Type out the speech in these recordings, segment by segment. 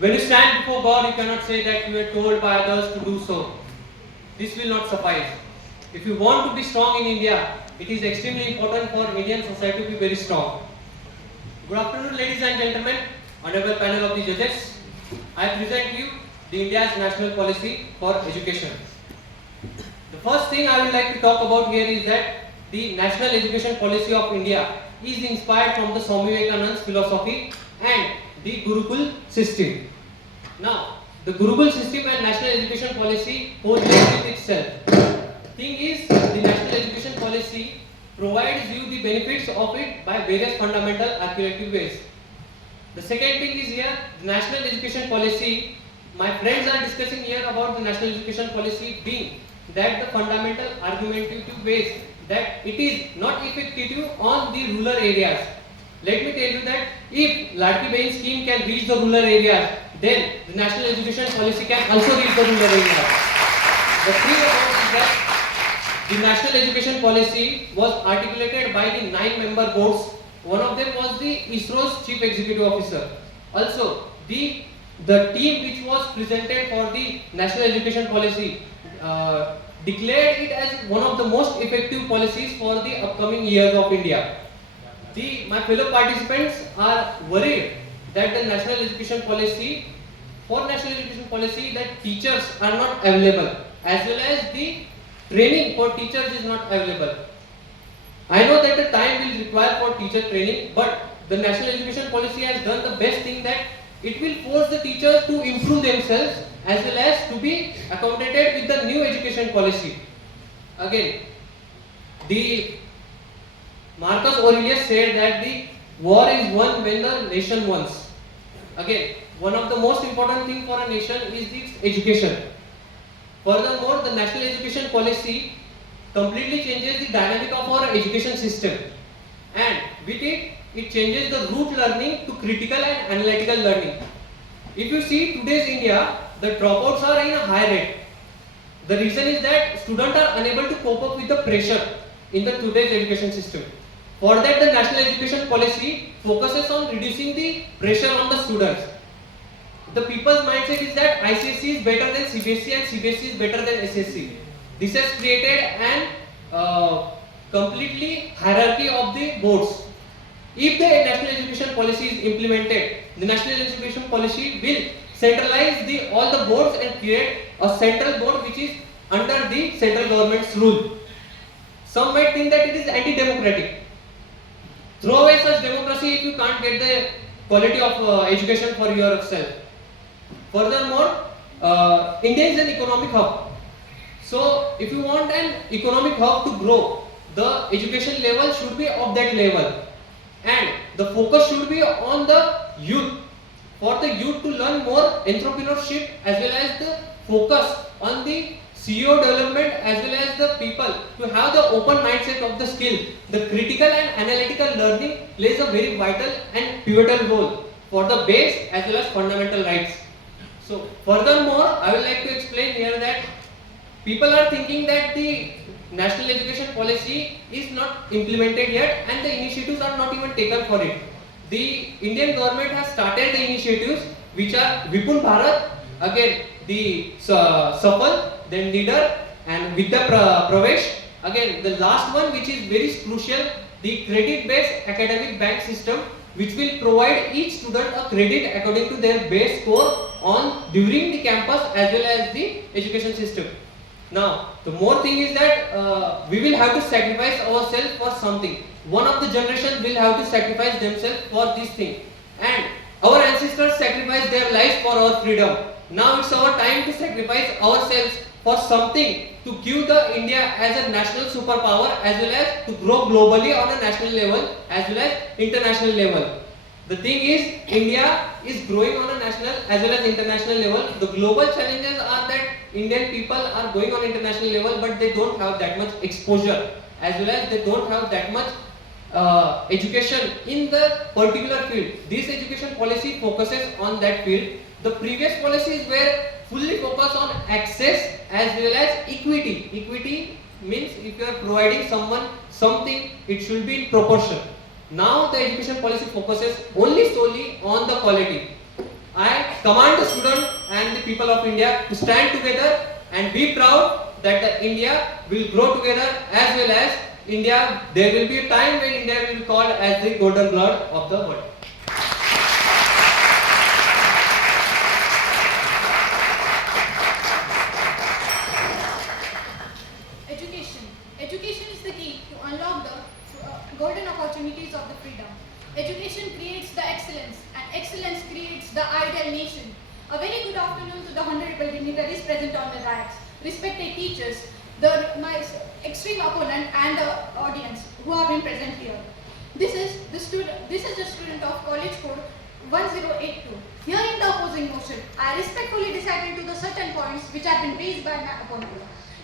When you stand before God, you cannot say that you were told by others to do so. This will not suffice. If you want to be strong in India, it is extremely important for Indian society to be very strong. Good afternoon, ladies and gentlemen, honorable panel of the judges. I present you the India's national policy for education. The first thing I would like to talk about here is that the national education policy of India is inspired from the Swami Vivekananda's philosophy and the Gurukul system. Now, the Gurukul system and national education policy correlate with itself. Thing is, the national education policy provides you the benefits of it by various fundamental and curative ways. The second thing is here, the national education policy. My friends are discussing here about the national education policy being that the fundamental argumentative ways that it is not effective on the rural areas. Let me tell you that if Ladki Bahin scheme can reach the rural areas, then the national education policy can also reach the rural areas. The thing about is that the national education policy was articulated by the 9-member boards. One of them was the ISRO's chief executive officer. Also, the team which was presented for the national education policy declared it as one of the most effective policies for the upcoming years of India. My fellow participants are worried that the national education policy, that teachers are not available, as well as the training for teachers is not available. I know that the time will require for teacher training, but the national education policy has done the best thing that it will force the teachers to improve themselves as well as to be accommodated with the new education policy. Again, the Marcus Aurelius said that the war is won when the nation wants. Again, one of the most important thing for a nation is its education. Furthermore, the national education policy completely changes the dynamic of our education system, and with it, it changes the root learning to critical and analytical learning. If you see today's India, the dropouts are in a high rate. The reason is that students are unable to cope up with the pressure in the today's education system. For that, the national education policy focuses on reducing the pressure on the students. The people's mindset is that ICSE is better than CBSE and CBSE is better than SSC. This has created an completely hierarchy of the boards. If the national education policy is implemented, the national education policy will centralize all the boards and create a central board which is under the central government's rule. Some might think that it is anti-democratic. Throw away such democracy if you can't get the quality of education for yourself. Furthermore, India is an economic hub. So, if you want an economic hub to grow, the education level should be of that level. And the focus should be on the youth. For the youth to learn more entrepreneurship as well as the focus on the CEO development as well as the people to have the open mindset of the skill. The critical and analytical learning plays a very vital and pivotal role for the base as well as fundamental rights. So, furthermore, I would like to explain here that people are thinking that the national education policy is not implemented yet and the initiatives are not even taken for it. The Indian government has started the initiatives which are Vipul Bharat, again the Safal, then Leader and Vidya Pravesh. Again, the last one which is very crucial, the credit-based academic bank system, which will provide each student a credit according to their base score during the campus as well as the education system. Now, the more thing is that we will have to sacrifice ourselves for something. One of the generation will have to sacrifice themselves for this thing. And our ancestors sacrificed their lives for our freedom. Now it's our time to sacrifice ourselves for something to give the India as a national superpower as well as to grow globally on a national level as well as international level. The thing is, India is growing on a national as well as international level. The global challenges are that Indian people are going on international level, but they don't have that much exposure as well as they don't have that much education in the particular field. This education policy focuses on that field. The previous policies were fully focused on access as well as equity. Equity means if you are providing someone something, it should be in proportion. Now the education policy focuses only solely on the quality. I command the student and the people of India to stand together and be proud that India will grow together, as well as India, there will be a time when India will be called as the golden blood of the world. Education. Education is the key to unlock the golden opportunities of the freedom. Education creates the excellence, and excellence creates the ideal nation. A very good afternoon to the honorable dignitaries present on the dais, respected teachers, my extreme opponent, and the audience who have been present here. This is the student of College Code 1082. Here in the opposing motion, I respectfully disagree to the certain points which have been raised by my opponent.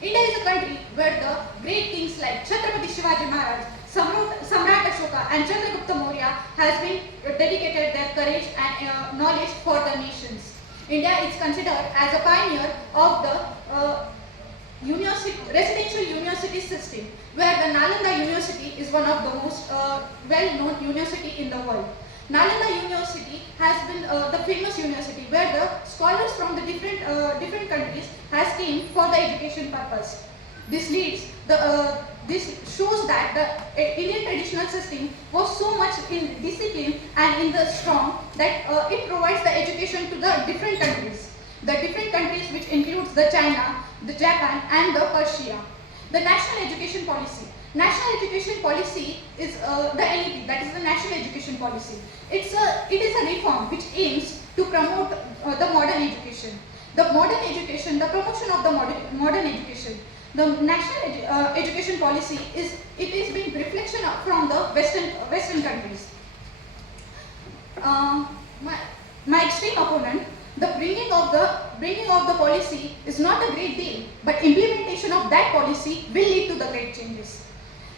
India is a country where the great kings like Chhatrapati Shivaji Maharaj, Samrat Ashoka, and Chandragupta Maurya has been dedicated their courage and knowledge for the nations. India is considered as a pioneer of the residential university system, where the Nalanda University is one of the most well-known university in the world. Nalanda University has been the famous university where the scholars from the different countries has came for the education purpose. This shows that the Indian traditional system was so much in discipline and in the strong that it provides the education to the different countries. The different countries which includes the China, the Japan, and the Persia. The national education policy. National education policy is the NEP, that is the National Education Policy. It is a reform which aims to promote the modern education. The modern education, the promotion of the modern education. The National Education Policy is being reflection from the Western countries. My extreme opponent, the bringing of the policy is not a great deal, but implementation of that policy will lead to the great changes.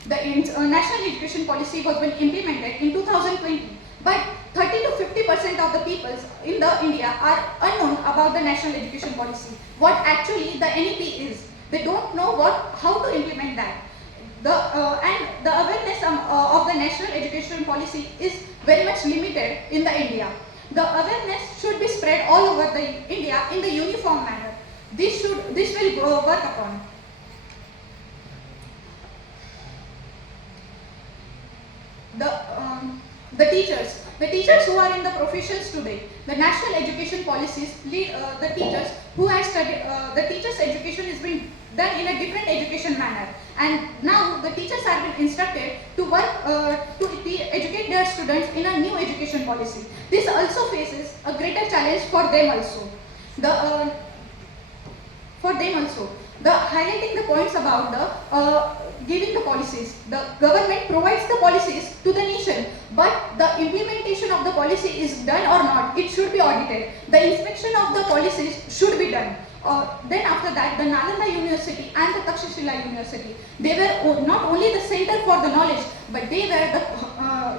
The National Education Policy was been implemented in 2020, but 30 to 50% of the people in India are unknown about the National Education Policy. What actually the NEP is, they don't know how to implement that. And the awareness of the National Education Policy is very much limited in the India. The awareness should be spread all over the India in the uniform manner. This will work upon. The teachers who are in the professions today, the national education policies lead the teachers who have studied, the teachers' education is being done in a different education manner, and now the teachers are being instructed to work to educate their students in a new education policy. This also faces a greater challenge for them also. The highlighting the points about the giving the policies. The government provides the policies to the nation, but the implementation of the policy is done or not, it should be audited. The inspection of the policies should be done. Then after that, the Nalanda University and the Takshashila University, they were not only the center for the knowledge, but they were the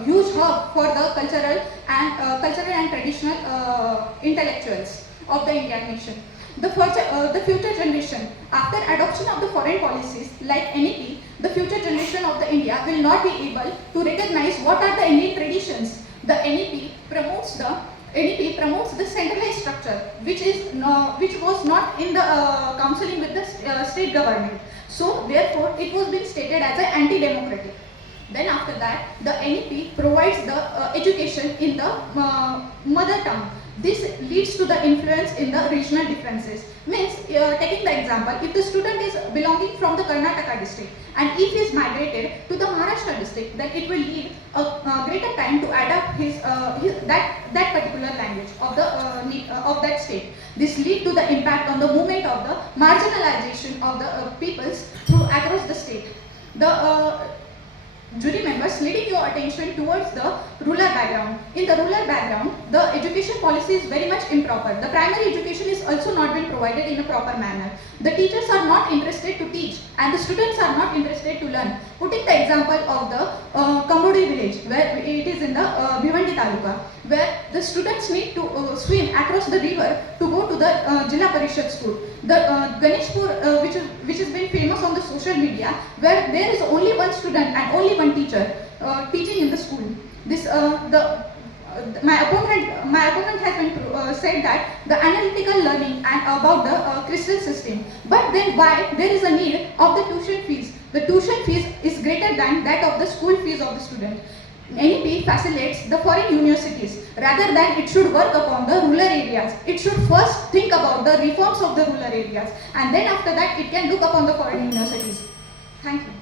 huge hub for the cultural and traditional intellectuals of the Indian nation. The future generation, after adoption of the foreign policies like NEP, the future generation of the India will not be able to recognize what are the Indian traditions. The NEP promotes the centralized structure, which was not in the counseling with the state government. So therefore, it was being stated as an anti-democratic. Then after that, the NEP provides the education in the mother tongue. This leads to the influence in the regional differences. Means, taking the example, if the student is belonging from the Karnataka district and if he is migrated to the Maharashtra district, then it will need a greater time to adapt that particular language of that state. This lead to the impact on the movement of the marginalization of the peoples across the state. The jury members, leading your attention towards the rural background. In the rural background, the education policy is very much improper. The primary education is also not being provided in a proper manner. The teachers are not interested to teach and the students are not interested to learn. Putting the example of the Kambodi village, where it is in the Bhiwandi Taluka, where the students need to swim across the river to go to the Jilla Parishad school. The Ganeshpur, which has been famous on the social media, where there is only one student and only one teacher teaching in the school. My my opponent has been said that the analytical learning and about the crystal system. But then why there is a need of the tuition fees? The tuition fees is greater than that of the school fees of the student. NEP facilitates the foreign universities rather than it should work upon the rural areas. It should first think about the reforms of the rural areas and then after that it can look upon the foreign universities. Thank you.